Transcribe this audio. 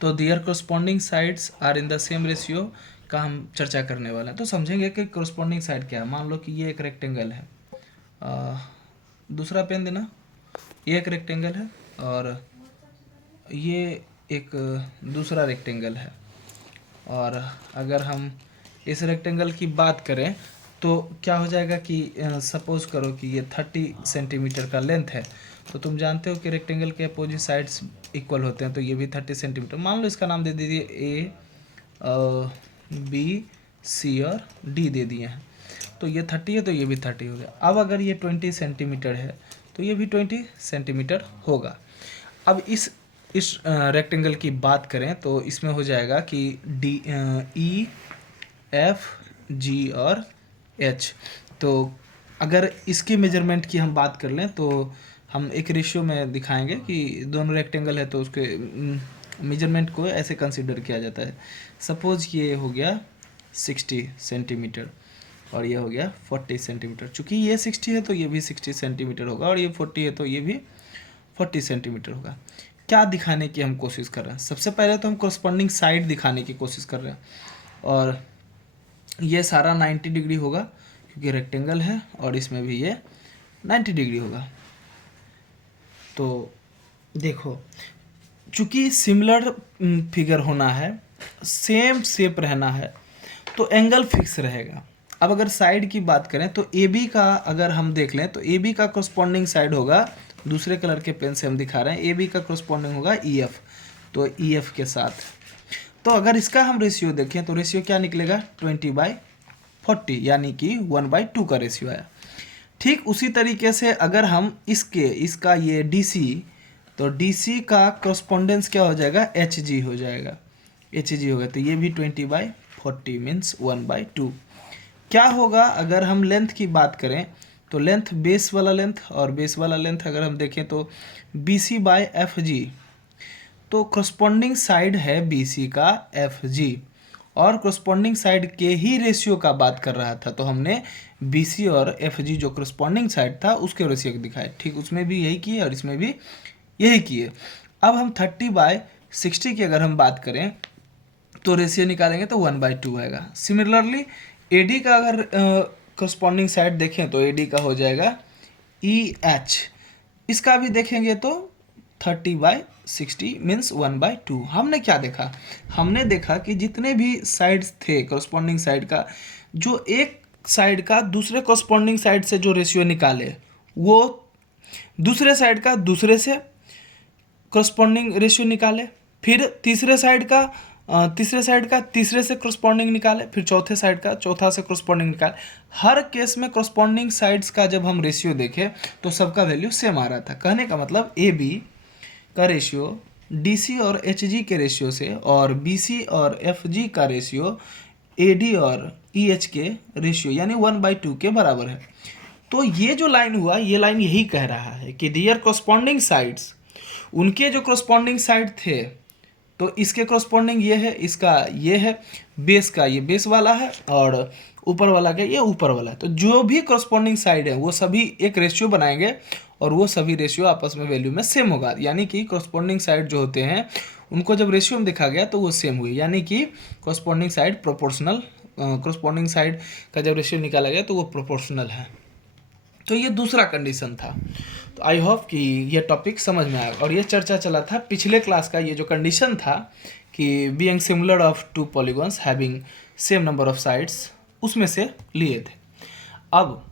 तो their corresponding sides are in the same ratio का हम चर्चा करने वाले हैं। तो समझेंगे कि कोरस्पॉन्डिंग साइड क्या है। मान लो कि ये एक रेक्टेंगल है, दूसरा पेन देना, ये एक रेक्टेंगल है और ये एक दूसरा रेक्टेंगल है। और अगर हम इस रेक्टेंगल की बात करें तो क्या हो जाएगा कि सपोज करो कि ये 30 सेंटीमीटर का लेंथ है, तो तुम जानते हो कि रेक्टेंगल के अपोजिट साइड्स इक्वल होते हैं, तो ये भी 30 सेंटीमीटर। मान लो इसका नाम दे दीजिए ए, बी, सी और डी दे दिए हैं। तो ये 30 है तो ये भी 30 हो गया। अब अगर ये 20 सेंटीमीटर है तो ये भी 20 सेंटीमीटर होगा। अब इस रेक्टेंगल की बात करें तो इसमें हो जाएगा कि डी, ई, एफ, जी और एच। तो अगर इसके मेजरमेंट की हम बात कर लें तो हम एक रेशियो में दिखाएंगे कि दोनों रेक्टेंगल है तो उसके मेजरमेंट को ऐसे कंसीडर किया जाता है। सपोज ये हो गया 60 सेंटीमीटर और ये हो गया 40 सेंटीमीटर। चूँकि ये 60 है तो ये भी 60 सेंटीमीटर होगा और ये 40 है तो ये भी 40 सेंटीमीटर होगा। क्या दिखाने की हम कोशिश कर रहे हैं? सबसे पहले तो हम कोरस्पॉन्डिंग साइड दिखाने की कोशिश कर रहे हैं और ये सारा 90 डिग्री होगा क्योंकि रेक्टेंगल है और इसमें भी ये 90 डिग्री होगा। तो देखो, चूँकि सिमिलर फिगर होना है, सेम शेप रहना है, तो एंगल फिक्स रहेगा। अब अगर साइड की बात करें तो ए बी का अगर हम देख लें तो ए बी का कोरस्पॉन्डिंग साइड होगा, दूसरे कलर के पेन से हम दिखा रहे हैं, ए बी का कोरस्पॉन्डिंग होगा ई एफ, तो ई एफ के साथ। तो अगर इसका हम रेशियो देखें तो रेशियो क्या निकलेगा 20/40, यानी कि 1/2 का रेशियो आया। ठीक उसी तरीके से अगर हम इसका ये DC, तो DC का कोरस्पॉन्डेंस क्या हो जाएगा HG हो जाएगा, HG होगा, तो ये भी 20/40 मीन्स 1/2। क्या होगा अगर हम लेंथ की बात करें तो लेंथ बेस वाला लेंथ और बेस वाला लेंथ अगर हम देखें तो BC/FG, तो कोरस्पॉन्डिंग साइड है BC का FG और कोरस्पॉन्डिंग साइड के ही रेशियो का बात कर रहा था, तो हमने BC और FG जो कोरस्पॉन्डिंग साइड था उसके रेशियो को दिखाया। ठीक उसमें भी यही किए और इसमें भी यही किए। अब हम 30/60 की अगर हम बात करें तो रेशियो निकालेंगे तो 1/2 आएगा। सिमिलरली AD का अगर कोरस्पॉन्डिंग साइड देखें तो AD का हो जाएगा EH, इसका भी देखेंगे तो 30/60 मीन्स 1/2। हमने क्या देखा? हमने देखा कि जितने भी साइड्स थे कोरस्पॉन्डिंग साइड का, जो एक साइड का दूसरे कोरस्पॉन्डिंग साइड से जो रेशियो निकाले वो दूसरे साइड का दूसरे से कोरस्पॉन्डिंग रेशियो निकाले, फिर तीसरे साइड का तीसरे से कोरस्पॉन्डिंग निकाले, फिर चौथे साइड का चौथा से कोरस्पॉन्डिंग निकाले। हर केस में कोरस्पॉन्डिंग साइड्स का जब हम रेशियो देखें तो सबका वैल्यू सेम आ रहा था। कहने का मतलब AB का रेशियो DC और HG के रेशियो से और BC और FG का रेशियो AD और EH के रेशियो यानी 1/2 के बराबर है। तो ये जो लाइन हुआ, ये लाइन यही कह रहा है कि दियर कोरस्पॉन्डिंग साइड्स, उनके जो कोरस्पॉन्डिंग साइड थे तो इसके कोरस्पॉन्डिंग ये है, इसका ये है, बेस का ये बेस वाला है और ऊपर वाला का ये ऊपर वाला है। तो जो भी कोरस्पॉन्डिंग साइड है वो सभी एक रेशियो बनाएंगे और वो सभी रेशियो आपस में वैल्यू में सेम होगा, यानी कि कोरस्पॉन्डिंग साइड जो होते हैं उनको जब रेशियो में देखा गया तो वो सेम हुई, यानी कि corresponding side proportional, corresponding side का जब रेशियो निकाला गया तो वो प्रोपोर्शनल है। तो ये दूसरा कंडीशन था। तो आई होप कि ये टॉपिक समझ में आया। और ये चर्चा चला था पिछले क्लास का, ये जो कंडीशन था कि being similar of two polygons having same number of sides, उसमें से लिए थे। अब